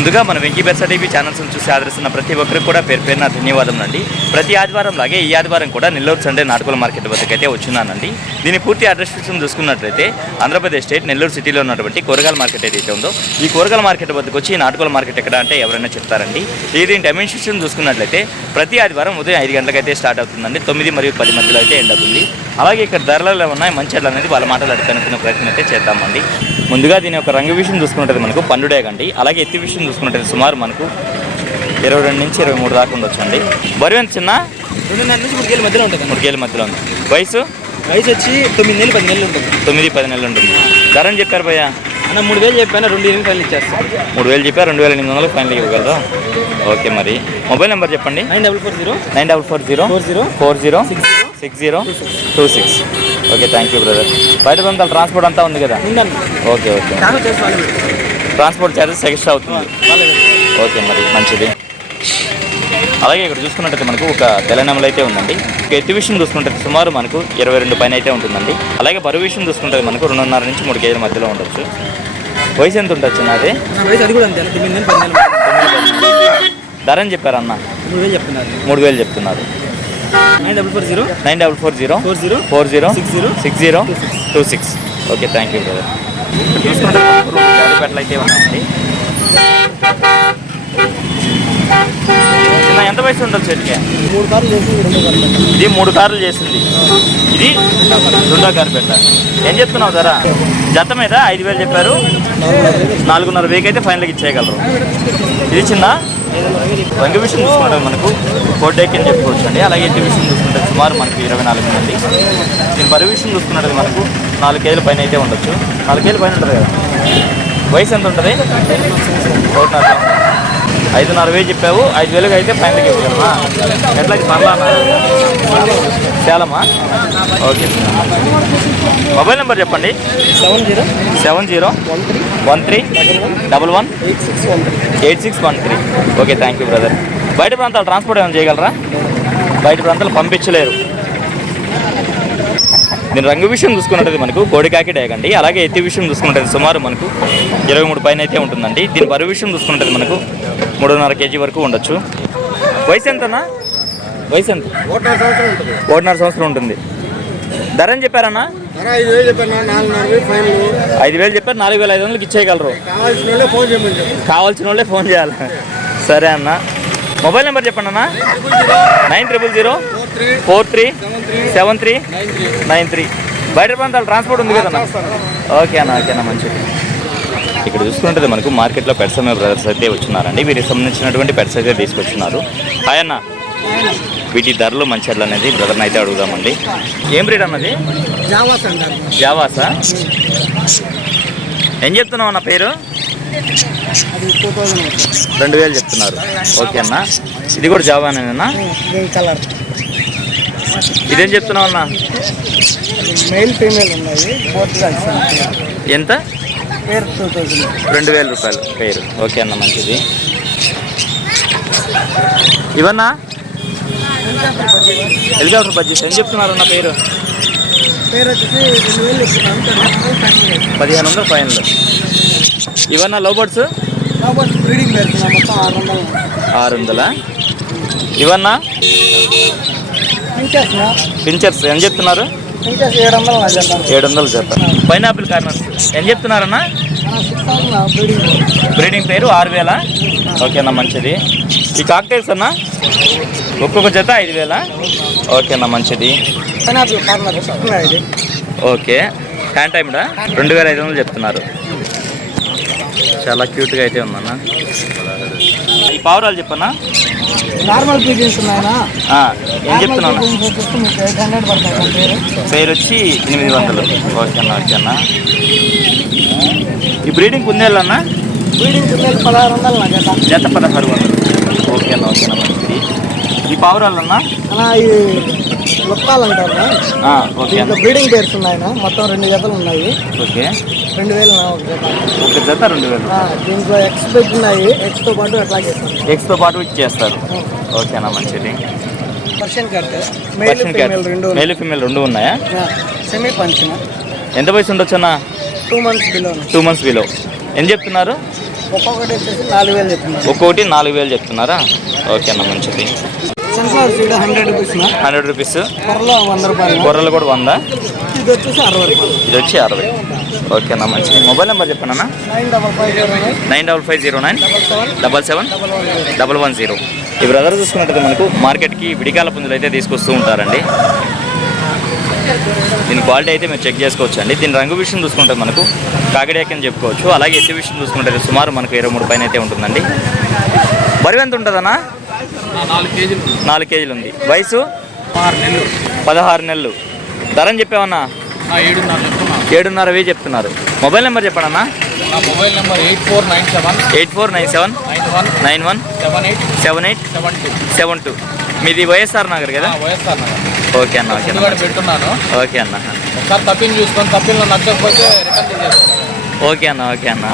ముందుగా మన వెంకీబెర్సా టీవీ ఛానల్స్ని చూసి ఆదరిస్తున్న ప్రతి ఒక్కరికి కూడా పేరు పేరున ధన్యవాదం అండి ప్రతి ఆదివారం లాగే ఈ ఆదివారం కూడా నెల్లూరు సండే నాటుకోల మార్కెట్ వద్దకు అయితే వచ్చినానండి దీని పూర్తి అడ్రస్ విషయం చూసుకున్నట్లయితే ఆంధ్రప్రదేశ్ స్టేట్ నెల్లూరు సిటీలో ఉన్నటువంటి కూరగాయల మార్కెట్ ఏదైతే ఉందో ఈ కూరగాయల మార్కెట్ వద్దకు వచ్చి నాటుకోల మార్కెట్ ఎక్కడ అంటే ఎవరైనా చెప్తారండి. ఈ దీని టైమింగ్ చూసుకున్నట్లయితే ప్రతి ఆదివారం ఉదయం ఐదు గంటలకైతే స్టార్ట్ అవుతుందండి. తొమ్మిది మరియు పది మధ్యలో అయితే ఎండ్ అవుతుంది. అలాగే ఇక్కడ ధరలలో ఉన్నాయి మంచి అనేది వాళ్ళ మాటలు అడిగి కనుక్కునే ప్రయత్నం అయితే చేద్దామండి. ముందుగా దీని యొక్క రంగు విషయం చూసుకున్నట్టు మనకు పండుడేగండి అలాగే ఎత్తి విషయం చూసుకున్నట్టు సుమారు మనకు ఇరవై రెండు నుంచి ఇరవై మూడు దాకా ఉండొచ్చు అండి బరువు ఎంత చిన్న? రెండున్నర నుంచి మూడు కేళ్ళ మధ్యలో ఉంటుంది మూడు మధ్యలో ఉంది. వయసు? వయసు వచ్చి తొమ్మిది నెలలు పది నెలలు ఉంటుంది. తొమ్మిది పది నెలలు ఉంటుంది. ధర అని చెప్పారు భయ్యా? అన్న మూడు వేలు చెప్పాను రెండు ఎనిమిది ఫైనల్ ఇచ్చేస్తాను మూడు వేలు చెప్పారు రెండు వేల ఎనిమిది వందలు ఫైనల్ ఇవ్వగలరా. ఓకే మరి. మొబైల్ నెంబర్ చెప్పండి? Nine double four zero nine double four zero four zero four zero six zero six zero two six. Okay thank you brother బయట ప్రాంతాల ట్రాన్స్పోర్ట్ అంతా ఉంది కదా? Okay okay. Transport charges extra అవుతుంది. Okay మరి మంచిది. అలాగే ఇక్కడ చూసుకున్నట్టయితే మనకు ఒక తెలంగాణలో అయితే ఉందండి. ఎత్తు విషయం చూసుకుంటే సుమారు మనకు ఇరవై రెండు పైన అయితే ఉంటుందండి. అలాగే బరువు విషయం చూసుకుంటే మనకు రెండున్నర నుంచి మూడు కేజీల మధ్యలో ఉండొచ్చు. వయసు ఎంత ఉండొచ్చు నాది ధర అని చెప్పారు అన్న మూడు వేలు చెప్తున్నారు. మూడు వేలు చెప్తున్నారు. Nine double four zero. Nine double four zero. Four zero. Four zero. Six zero. Six zero. Two six. Okay thank you brother చూసుకుంటే జాలిపేటలు అయితే ఉన్నాయండి చిన్న ఎంత వయసు ఉండొచ్చు చెట్టుకి? మూడు కార్లు ఇది మూడు కార్లు చేసింది. ఇది రెండో కారు పెట్ట. ఏం చెప్తున్నావు ధర? జత మీద ఐదు వేలు చెప్పారు. నాలుగున్నర వేకి అయితే ఫైనల్కి ఇచ్చేయగలరు. ఇది చిన్న? రంగు విషయం చూసుకుంటే మనకు కోటేక్ అని చెప్పుకోవచ్చు అండి అలాగే ఎత్తి విషయం చూసుకుంటే సుమారు మనకు ఇరవై నాలుగు మంది. దీని బరువు విషయం చూసుకున్నట్టు మనకు నాలుగు కేజీల పైన అయితే ఉండొచ్చు. నాలుగు కేజీల పైన ఉంటుంది కదా? వయసు ఎంత ఉంటుంది? ఐదున్నర వేలు చెప్పావు ఐదు వేలకు అయితే ఫైనల్కి ఇవ్వగలమా ఎట్లా పర్లా చాలమ్మా ఓకే. మొబైల్ నెంబర్ చెప్పండి. Seven zero seven zero one three one three double one eight six one three. Eight six one three. Okay thank you brother బయట ప్రాంతాలు ట్రాన్స్పోర్ట్ ఏమైనా చేయగలరా? బయట ప్రాంతాలు పంపించలేరు. దీని రంగు విషయం చూసుకున్నట్టు మనకు కోడికాకి డేగండి అలాగే ఎత్తి విషయం చూసుకున్నట్టు సుమారు మనకు ఇరవై మూడు పైన అయితే ఉంటుందండి. దీని బరువు విషయం చూసుకున్నట్టు మనకు మూడున్నర కేజీ వరకు ఉండొచ్చు. వయసు ఎంతనా వయసు ఎంత? ఒకటిన్నర సంవత్సరం ఉంటుంది. ధర అని చెప్పారన్నా? ఐదు వేలు చెప్పారు నాలుగు వేల ఐదు వందలకి ఇచ్చేయగలరు. కావాల్సిన వాళ్ళే ఫోన్ చేయాలి. సరే అన్న. మొబైల్ నెంబర్ చెప్పండి అన్న. Nine triple zero four three seven three nine three. బయట ప్రాంతాలు ట్రాన్స్పోర్ట్ ఉంది కదన్న? ఓకే అన్న ఓకే అన్న మంచిది. ఇక్కడ చూసుకుంటే మనకు మార్కెట్లో పెట్సమే బ్రదర్స్ అయితే వచ్చినారండి. వీరికి సంబంధించినటువంటి పెట్స్ అయితే తీసుకొచ్చినారు హాయ్ అన్న. వీటి ధరలు మంచి అనేది బ్రదర్ని అయితే అడుగుదామండి. ఏం రేట్ అన్నది? జావాస్ ఏం చెప్తున్నావు అన్న పేరు? రెండు వేలు చెప్తున్నారు. ఓకే అన్న. ఇది కూడా దీని కలర్. ఇదేం చెప్తున్నావు అన్న? ఫీమేల్ ఉన్నాయి. ఎంత? రెండు వేల రూపాయలు పేరు. ఓకే అన్న మంచిది. ఇవన్నా? హెలికాప్టర్ బడ్జెట్ ఏం చెప్తున్నారు అన్న పేరు? పదిహేను వందలు ఫైనల్. ఇవన్నా love birds? ఆరు వందలు? ఇవన్నా? పించర్స్ ఏం చెప్తున్నారు? ఏడు వందలు చెప్ప పైనాపిల్ కార్నర్స్ ఏం చెప్తున్నారన్నా? బ్రీడింగ్ బ్రీడింగ్ పేరు ఆరు వేల? ఓకేనా మంచిది. ఈ కాక్టైల్స్ అన్న? ఒక్కొక్క జత ఐదు వేల? ఓకేనా మంచిది. పైనాపిల్ కార్నర్ చెప్తున్నా ఇది ఓకే. హ్యాండ్ టైమ్డా? రెండు వేల ఐదు వందలు చెప్తున్నారు. చాలా క్యూట్గా అయితే ఉందన్న. ఈ పావురాలు చెప్పన్నా నార్మల్ ఆ, ఏం అన్న? పడతాయి పేరు. వచ్చి ఎనిమిది వందలు. ఓకేనా ఓకేనా ఈ బ్రీడింగ్ కుందేళ్ళన్నా బ్రీడింగ్ పిల్లలు పదహారు వందలు జత. పదహారు వందలు. ఓకేనా ఓకేనా మంచిది. ఈ పావురాలన్నా అలా ఇవి లొక్కాలు అంటారు ఓకే అన్న. బ్రీడింగ్ పేర్స్ ఉన్నాయన? మొత్తం రెండు జతలు ఉన్నాయి. ఓకే. రెండు వేలు ఒక జత. రెండు వేలు దీంట్లో ఎక్స్ పెట్టి ఉన్నాయి ఎక్స్తో పాటు అట్లా చేస్తాను. ఎగ్స్తో పాటు ఇచ్చేస్తారు. ఓకేనా మంచిది పర్షియన్ క్యాట్ ఫీమేల్ రెండు మేల్ ఫీమేల్ రెండు ఉన్నాయా? సెమీ పంచిన ఎంత వయసు ఉండొచ్చు అన్న? Two months below two months below ఏం చెప్తున్నారు? ఒక్కొక్కటి వచ్చేసి నాలుగు వేలు చెప్తున్నారు. ఒక్కొక్కటి నాలుగు వేలు చెప్తున్నారా? ఓకే అన్న మంచిది హండ్రెడ్ రూపీస్ కూడా వందా? ఇది వచ్చేసి అరవై ఇది వచ్చి అరవై. ఓకే అన్న మంచిది. మొబైల్ నెంబర్ చెప్పండి అన్న. Nine double five zero nine. Double seven. Double one zero. ఈ బ్రదర్ చూసుకున్నట్టు మనకు మార్కెట్కి విడికాల పుంజులు అయితే తీసుకొస్తూ ఉంటారండి. దీని క్వాలిటీ అయితే మీరు చెక్ చేసుకోవచ్చు అండి దీని రంగు విషయం చూసుకుంటే మనకు కాకిడాక్ అని చెప్పుకోవచ్చు. అలాగే ఎత్తి విషయం చూసుకుంటే సుమారు మనకు ఇరవై మూడు పైన అయితే ఉంటుందండి. బరువు ఎంత ఉంటుందన్నా? నాలుగు కేజీలు నాలుగు కేజీలు ఉంది. వయసు? పదహారు నెలలు. ధరని చెప్పావన్నా? నా ఏడున్నర ఏడున్నర వెయ్యి చెప్తున్నారు. మొబైల్ నెంబర్ చెప్పండి నా mobile number eight four nine seven. Eight four nine seven. Nine one. Nine one. Seven eight. Seven eight. Seven two. Seven two. మీది వైఎస్ఆర్ నగర్ కదా? వైఎస్ఆర్ నగర్. ఓకే అన్న ఓకే అన్న. పెట్టున్నాను ఓకే అన్న. ఒకసారి తప్పిని చూసుకొని తప్పిలో నచ్చకపోతే రిటర్న్ చేస్తాను. ఓకే అన్న ఓకే అన్న.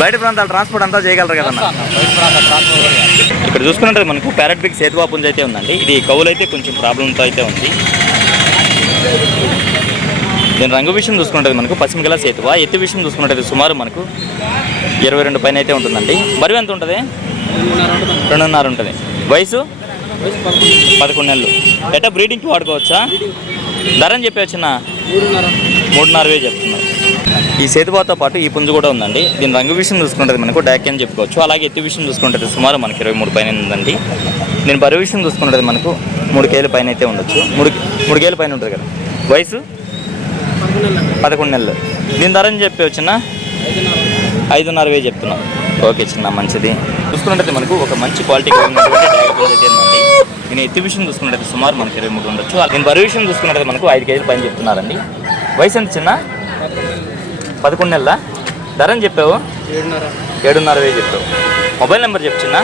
బయట ప్రాంతాల ట్రాన్స్పోర్ట్ అంతా చేయగలరు కదన్న. ఇక్కడ చూసుకున్నట్టు మనకు ప్యారెట్ బిగ్ సేతువా పుంజ అయితే ఉందండి. ఇది కవులు అయితే కొంచెం ప్రాబ్లంతో అయితే ఉంది. దీని రంగు విషయం చూసుకుంటే మనకు పశ్చిమగల సేతువా ఎత్తు విషయం చూసుకున్నట్టయితే సుమారు మనకు ఇరవై రెండు పైన అయితే ఉంటుందండి. బరువు ఎంత ఉంటుంది? రెండున్నర ఉంటుంది. వయసు? పదకొండు నెలలు. ఎట్టా బ్రీడింగ్కి వాడుకోవచ్చా? ధర అని వచ్చిన మూడున్నర వేలు చెప్తున్నారు. ఈ సేతుబాతో పాటు ఈ పుంజు కూడా ఉందండి. దీని రంగు విషయం చూసుకుంటే మనకు డాక్ అని చెప్పుకోవచ్చు. అలాగే ఎత్తు విషయం చూసుకుంటే సుమారు మనకి ఇరవై మూడు పైన ఉందండి. దీని బరువు విషయం చూసుకుంటే మనకు మూడు కేలు పైన అయితే ఉండొచ్చు. మూడు మూడు కేలు పైన ఉంటుంది కదా. వయసు? పదకొండు నెలలు. దీని ధర అని చెప్పి వచ్చిన ఐదున్నర వేలు చెప్తున్నాం. ఓకే చిన్న మంచిది. చూసుకున్నట్టయితే మనకు ఒక మంచి క్వాలిటీ ఉందండి. దీని ఎత్తు విషయం చూసుకున్నట్టయితే సుమారు మనకి ఇరవై మూడు ఉండొచ్చు. దీని బరువు విషయం చూసుకున్నట్టయితే మనకు ఐదు కేజీల పైన చెప్తున్నారండి. వయసు ఎంత చిన్న? పదకొండు నెలల? ధర అని చెప్పావు? ఏడున్నర వేలు చెప్పావు. మొబైల్ నెంబర్ చెప్పు చిన్న.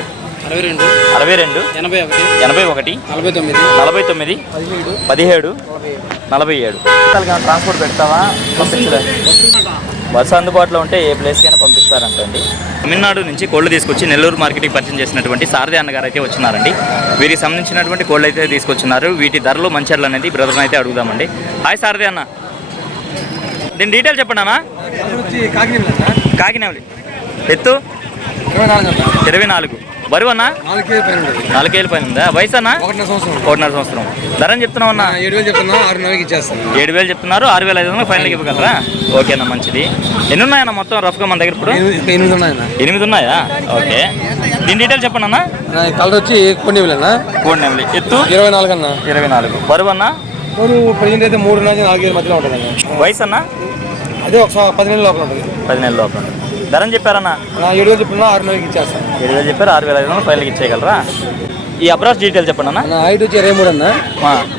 అరవై రెండు అరవై రెండు ఎనభై ఒకటి ఎనభై ఒకటి నలభై తొమ్మిది నలభై తొమ్మిది పదిహేడు పదిహేడు నలభై ఏడు. ట్రాన్స్పోర్ట్ పెడతావా? పంపించలే బస్సు అందుబాటులో ఉంటే ఏ ప్లేస్కైనా పంపిస్తారంటండి. తమిళనాడు నుంచి కోళ్ళు తీసుకొచ్చి నెల్లూరు మార్కెట్కి పరిచయం చేసినటువంటి సారథి అన్నగారు అయితే వచ్చినారండి. వీరికి సంబంధించినటువంటి కోళ్ళు అయితే తీసుకొచ్చినారు. వీటి ధరలు మంచర్లు అనేది బ్రదర్ని అయితే అడుగుదామండి. హాయ్ సారథి అన్న. దీని డీటెయిల్ చెప్పండి అన్న. కాకినాడ ఎత్తు? ఇరవై నాలుగు. బరువు అన్న? నాలుగు నాలుగేళ్ళ పైన ఉందా? వయసు అన్న? ఒకటిన్నర సంవత్సరం. ధర చెప్తున్నావు అన్న? ఏడు వేలు చెప్తున్నా ఇచ్చేస్తాను. ఏడు వేలు చెప్తున్నారు ఆరు వేల ఐదు వందలు ఫైనల్కి ఇవ్వగలరా? ఓకేనా మంచిది. ఎన్ని ఉన్నాయన్న మొత్తం రఫ్గా మన దగ్గర ఇప్పుడు? ఎనిమిది ఎనిమిది ఉన్నాయి ఎనిమిది ఉన్నాయా? ఓకే. దీని డీటెయిల్ చెప్పండి అన్న. కలర్ వచ్చి కొన్ని నెమలి ఎత్తు? ఇరవై నాలుగు అన్న. ఇరవై నాలుగు. బరువు అన్న? ప్రజెంట్ అయితే మూడు నాలుగు వేల మధ్యలో ఉంటుంది అన్న వయసు అన్న? అదే ఒక పది నెలల లోపల ఉంటుంది. పది నెలల లోపల ఉంటుంది. ధర చెప్పారన్న? ఏడు వేలు చెప్తున్నా ఆరున్నరకి ఇచ్చేస్తాను ఏడు వేలు చెప్పారు ఆరు వేల ఐదు వందలు ఫైనల్కి ఇచ్చేయగలరా? ఈ అప్రాస్ డీటెయిల్ చెప్పండి అన్న. హైట్ వచ్చి ఇరవై మూడు అన్న.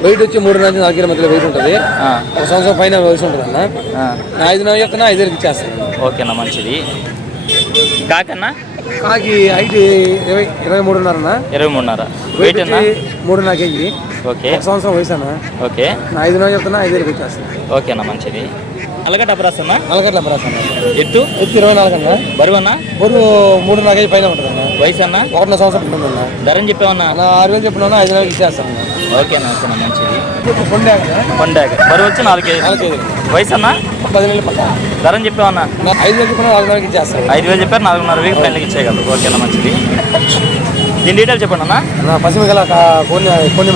వెయిట్ వచ్చి మూడు నుంచి నాలుగు వేల మధ్యలో వెయిట్ ఉంటుంది ఒక సంవత్సరం పైన వయసు ఉంటుంది అన్న. ఐదు నెలలు చెప్తున్నా ఐదు వేలకి ఇచ్చేస్తాను ఓకేనా మంచిది. కాకన్నా కాకి హైట్ ఇరవై ఇరవై మూడున్నర అన్న. ఇరవై మూడున్నర. వెయిట్ అన్న మూడున్నర కేజీ ఓకే. ఒక సంవత్సరం వయసు అన్న. ఓకే. నా ఐదు నెలలు చెప్తున్నా ఐదు వేలకి ఇచ్చేస్తాను ఓకేనా మంచిది. అలగడ్డ అప్రాస్ అన్న నలగట్ల బ్రాస్ అన్న ఎత్తు? ఎత్తి ఇరవై నాలుగు అన్న. బరువు అన్న బరువు మూడున్నర కేజీ పైన ఉంటుంది అన్న వయసు అన్న ఒకటిన్నర సంవత్సరం ఉంటుంది అన్న ధర అని చెప్పామన్నా ఆరు వేలు చెప్పినా ఐదు నెలలకి ఇచ్చేస్తాను అన్న ఓకేనా ఓకేనా మంచిది. అన్న. పండాగ బరువు వచ్చి నాలుగు కేజీ నాలుగు కేజీలు వయసు అన్న పది నెలలు పక్క. ధర అని చెప్పామన్నా ఐదు వేలు చెప్పినా నాలుగు నెలలకి ఇచ్చేస్తాను ఐదు వేలు చెప్పారు నాలుగున్నర వేలు ఫైనల్కి ఇచ్చేయగలరు. ఓకేనా మంచిది. దీని డీటెయిల్ చెప్పండి అన్న. పశ్చిమ గల కొన్ని కొన్ని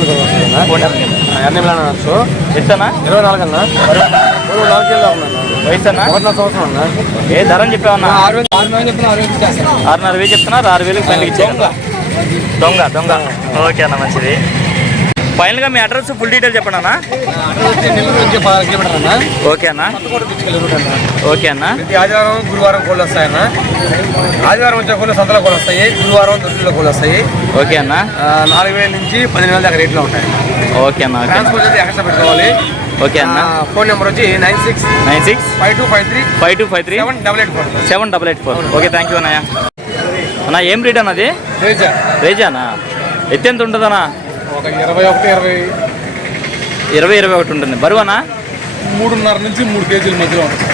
అన్న. ఎత్తనా ఇరవై నాలుగు అన్న. వయసు అన్న. ఏ ధర ఇచ్చేస్తాను ఆరున్నర వేలు చెప్తున్నారు ఆరు వేలకు ఫైనల్కి ఇచ్చేయగలరా దొంగ. దొంగ ఓకే అన్న మంచిది. ఫైనల్గా మీ అడ్రస్ ఫుల్ డీటెయిల్ చెప్పండి అన్న. ఓకే అన్న. రూట్ ఓకే అన్న. ఆదివారం గురువారం కోళ్ళు వస్తాయన్న ఆదివారం వచ్చే కోళ్ళు సంతల కోళ్ళు వస్తాయి గురువారం దొడ్డిలో కోళ్ళు వస్తాయి. ఓకే అన్న. నాలుగు వేల నుంచి పదిహేను వేల దాకా రేట్లో ఉంటాయి. ఓకే అన్న ట్రాన్స్పోర్ట్ అయితే ఎక్స్ట్రా పెట్టుకోవాలి. ఓకే అన్న. ఫోన్ నెంబర్ వచ్చి nine six nine six five two five three five two five three seven double eight four. Seven double eight four. Okay thank you అన్నయ్య. అన్న ఏం రీడ్ అన్నది తేజ రేజానా? ఎత్తు ఎంత ఉంటుందన్నా? ఒక ఇరవై ఒకటి ఇరవై ఇరవై ఇరవై ఒకటి ఉంటుంది. బరువనా? మూడున్నర నుంచి మూడు కేజీల మధ్యలో ఉంటుంది.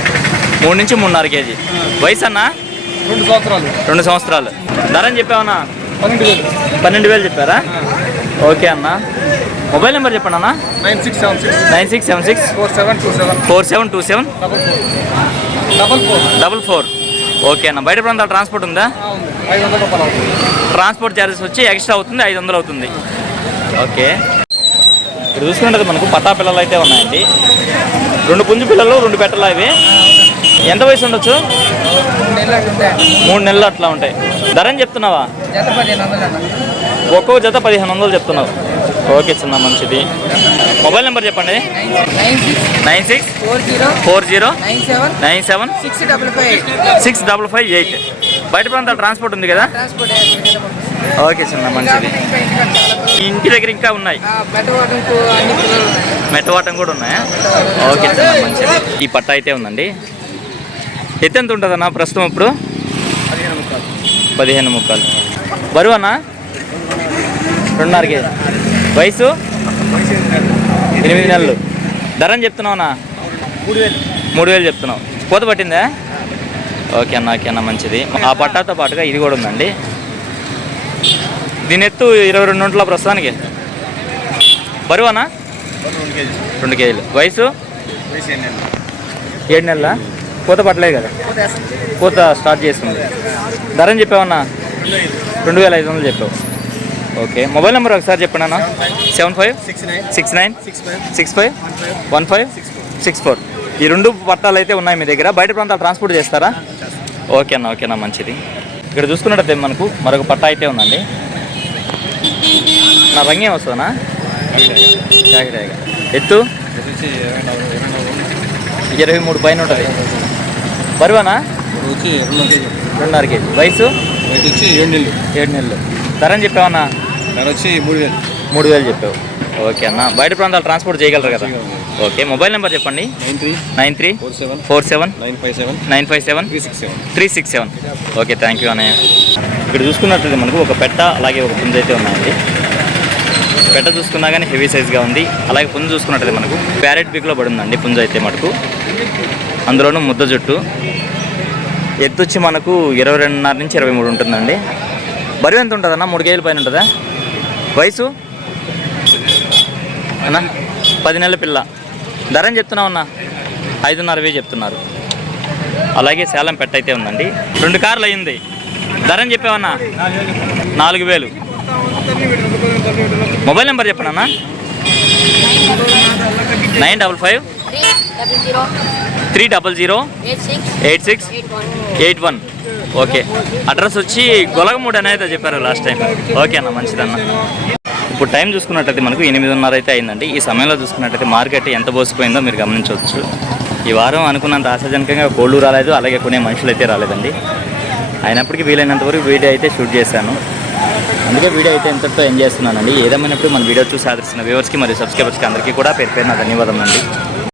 మూడు నుంచి మూడున్నర కేజీ. వయసు అన్న రెండు సంవత్సరాలు. రెండు సంవత్సరాలు. ధర అని చెప్పావన్నా? పన్నెండు వేలు. పన్నెండు వేలు చెప్పారా? ఓకే అన్న. మొబైల్ నెంబర్ చెప్పండి అన్న. Nine six seven six. Nine six seven six. Four seven two seven. Four seven two seven. Double four. Double four. Double four. Okay అన్న. బయట ప్రాంతాల ట్రాన్స్పోర్ట్ ఉందా? ట్రాన్స్పోర్ట్ ఛార్జెస్ వచ్చి ఎక్స్ట్రా అవుతుంది ఐదు వందలు అవుతుంది. ఓకే. ఇక్కడ చూసుకుంటే మనకు పట్టా పిల్లలు అయితే ఉన్నాయండి. రెండు పుంజు పిల్లలు రెండు పెట్టలు ఇవి? ఎంత వయసు ఉండొచ్చు? మూడు నెలలు అట్లా ఉంటాయి. ధర చెప్తున్నావా? జత పదిహేను వందలు అన్న. ఒక్కో జత పదిహేను వందలు చెప్తున్నావు. ఓకే చిన్న మంచిది. మొబైల్ నెంబర్ చెప్పండి. Nine six four zero four zero nine seven nine seven six double five six double five eight. బయట ప్రాంతాల ట్రాన్స్పోర్ట్ ఉంది కదా? ట్రాన్స్పోర్ట్ ఓకే చిన్న మంచిది. ఈ ఇంటి దగ్గర ఇంకా ఉన్నాయి? అన్ని మెట్టవాటం కూడా ఉన్నాయా? ఓకే చిన్న మంచిది. ఈ పట్ట అయితే ఉందండి. ఎత్తు ఎంత ఉంటుందన్నా ప్రస్తుతం ఇప్పుడు పదిహేను ముక్కలు. పదిహేను ముక్కలు. బరువన్నా? రెండున్నర కేజీ వయసు? ఎనిమిది నెలలు. ధర అని చెప్తున్నావునా మూడు వేలు మూడు వేలు చెప్తున్నావు. పూత పట్టిందా? ఓకే అన్న ఓకే అన్న మంచిది. ఆ పట్టాతో పాటుగా ఇది కూడా ఉందండి. దీని ఎత్తు ఇరవై రెండు ఉంట్ల ప్రస్తుతానికి? బరువనా రెండు కేజీ రెండు కేజీలు. వయసు? ఏడు నెలల. పూత పట్టలేదు కదా? పూత స్టార్ట్ చేస్తుంది. ధర అని చెప్పావన్నా రెండు వేల ఐదు వందలు చెప్పావు. ఓకే. మొబైల్ నెంబర్ ఒకసారి చెప్పండి అన్న. Seven five six nine six nine six five six five one five six four. ఈ రెండు పట్టాలు అయితే ఉన్నాయి మీ దగ్గర. బయట ప్రాంతాలు ట్రాన్స్పోర్ట్ చేస్తారా? ఓకే అన్న ఓకే అన్న మంచిది. ఇక్కడ చూసుకున్నట్టయితే మనకు మరొక పట్టా అయితే ఉందండి. నా రంగేం కాకిడాయిగా ఎత్తు? ఇరవై మూడు పైన ఉంటుంది. బరువానా? రెండున్నర కేజీ. వయసు? ఏడు నెలలు. ఏడు నెలలు. ధర అని చెప్పావన్నా? దాని వచ్చి మూడు వేలు. మూడు వేలు చెప్పావు. ఓకే అన్న. బయట ప్రాంతాలు ట్రాన్స్పోర్ట్ చేయగలరు కదా? ఓకే. మొబైల్ నెంబర్ చెప్పండి. Nine three nine three four seven four seven nine five seven nine five seven three six seven. Three six seven. Okay thank you అన్నయ్య. ఇక్కడ చూసుకున్నట్లయితే మనకు ఒక పెట్ట అలాగే ఒక పుంజు అయితే ఉన్నాయండి. పెట్ట చూసుకున్నా కానీ హెవీ సైజ్గా ఉంది. అలాగే పుంజు చూసుకున్నట్లయితే మనకు ప్యారెట్ పీక్లో పడి ఉందండి పుంజు అయితే మటుకు. అందులోనూ ముద్ద జుట్టు. ఎత్తు వచ్చి మనకు ఇరవై రెండున్నర నుంచి ఇరవై మూడు ఉంటుందండి. బరువు ఎంత ఉంటుందన్న? మూడు కేజీల పైన ఉంటుందా? వయసు? అన్నా పది నెలల పిల్ల. ధర చెప్తున్నావు అన్న? ఐదున్నర వేలు చెప్తున్నారు. అలాగే సేలం పెట్ట అయితే ఉందండి. రెండు కార్లు అయింది ధర అని చెప్పావన్నా నాలుగు వేలు. మొబైల్ నెంబర్ చెప్పండి అన్న? Nine double five three double zero eight six eight one. Okay. Address వచ్చి గొలగమూడి అయితే చెప్పారు లాస్ట్ టైం ఓకే అన్న మంచిదన్న. ఇప్పుడు టైం చూసుకున్నట్టయితే మనకు ఎనిమిదిన్నర అయితే అయిందండి. ఈ సమయంలో చూసుకున్నట్టయితే మార్కెట్ ఎంత పోసిపోయిందో మీరు గమనించవచ్చు. ఈ వారం అనుకున్నంత ఆశాజనకంగా కోళ్ళు రాలేదు అలాగే కొనే మనుషులు అయితే రాలేదండి. అయినప్పటికీ వీలైనంత వరకు వీడియో అయితే షూట్ చేశాను. అందుకే వీడియో అయితే ఎంతటితో ఎంజాయ్ చేస్తున్నానండి. ఏదేమైనప్పుడు మన వీడియో చూసి ఆదరిస్తున్న వ్యూవర్స్కి మరియు సబ్స్క్రైబర్స్కి అందరికీ కూడా పేరు పేరు నా ధన్యవాదం అండి